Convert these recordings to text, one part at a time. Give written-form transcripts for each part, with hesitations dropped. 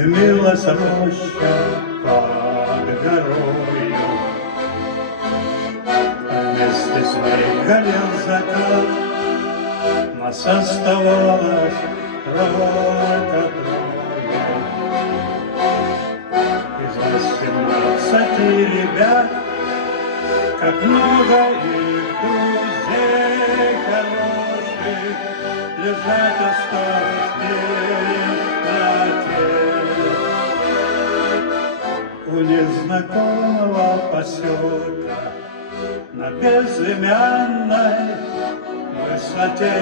Дымилась роща под горою, вместе с ней горел закат. Нас оставалось только трое из 18 ребят. Как много их друзей хороших лежать осталось в темноте. У незнакомого поселка на безымянной высоте.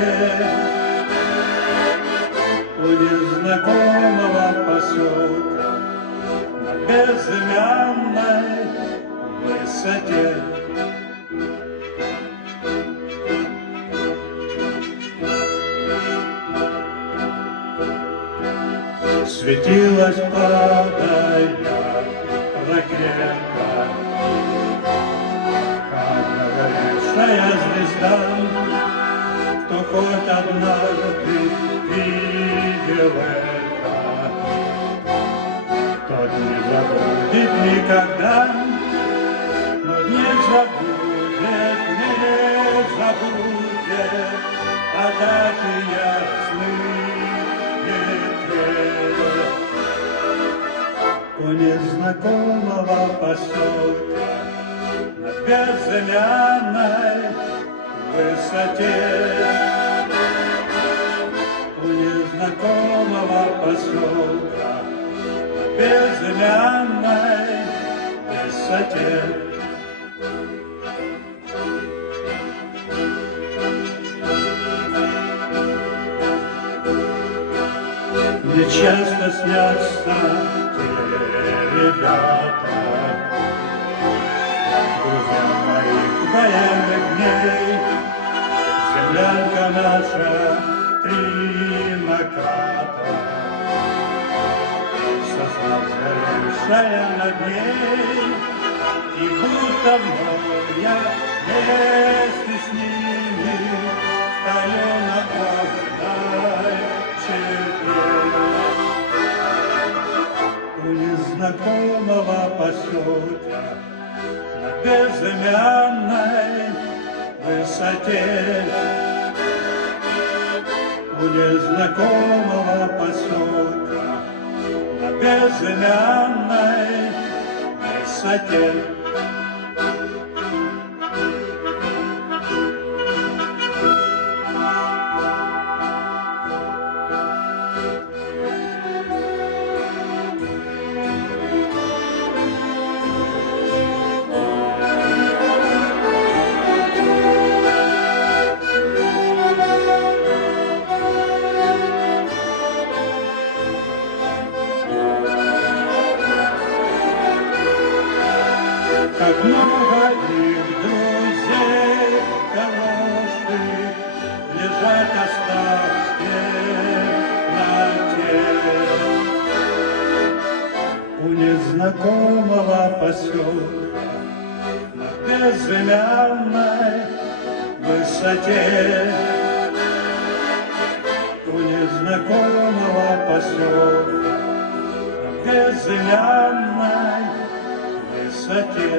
У незнакомого поселка на безымянной высоте. Светилась, падая ракета, как горевшая звезда. Кто хоть однажды видел это, тот не забудет никогда. Но не забудет, не забудет атаки яростных ветров. У незнакомого поселка на безымянной высоте. У незнакомого поселка на безымянной высоте. Мне часто снятся те ребята, друзья моих военных дней. Землянка наша три наката, сосна взгоревшая над ней. И будто вновь я вместе с ними стою на огненной черте. У незнакомого поселка на безымянной высоте. У незнакомого поселка на безымянной высоте. Как много их друзей хороших лежать осталось в темноте. У незнакомого поселка на безымянной высоте. У незнакомого поселка на безымянной высоте.